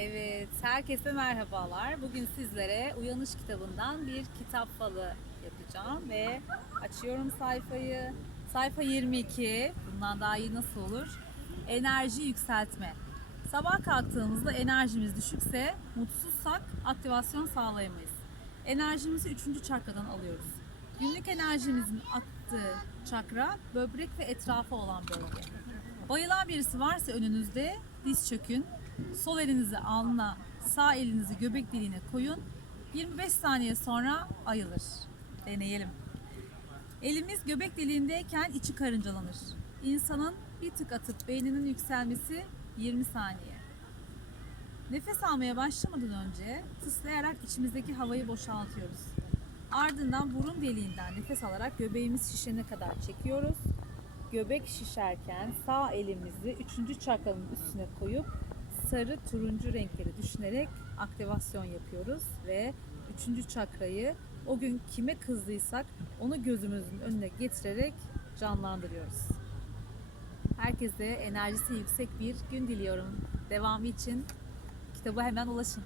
Evet, herkese merhabalar. Bugün sizlere Uyanış kitabından bir kitap falı yapacağım ve açıyorum sayfayı. Sayfa 22. Bundan daha iyi nasıl olur? Enerji yükseltme. Sabah kalktığımızda enerjimiz düşükse, mutsuzsak aktivasyon sağlayamayız. Enerjimizi 3. çakradan alıyoruz. Günlük enerjimizin aktığı çakra böbrek ve etrafı olan bölge. Bayılan birisi varsa önünüzde diz çökün. Sol elinizi alnına, sağ elinizi göbek deliğine koyun. 25 saniye sonra ayılır. Deneyelim. Elimiz göbek deliğindeyken içi karıncalanır. İnsanın bir tık atıp beyninin yükselmesi 20 saniye. Nefes almaya başlamadan önce tıslayarak içimizdeki havayı boşaltıyoruz. Ardından burun deliğinden nefes alarak göbeğimiz şişene kadar çekiyoruz. Göbek şişerken sağ elimizi üçüncü çakranın üstüne koyup sarı turuncu renkleri düşünerek aktivasyon yapıyoruz ve üçüncü çakrayı o gün kime kızdıysak onu gözümüzün önüne getirerek canlandırıyoruz. Herkese enerjisi yüksek bir gün diliyorum. Devamı için kitaba hemen ulaşın.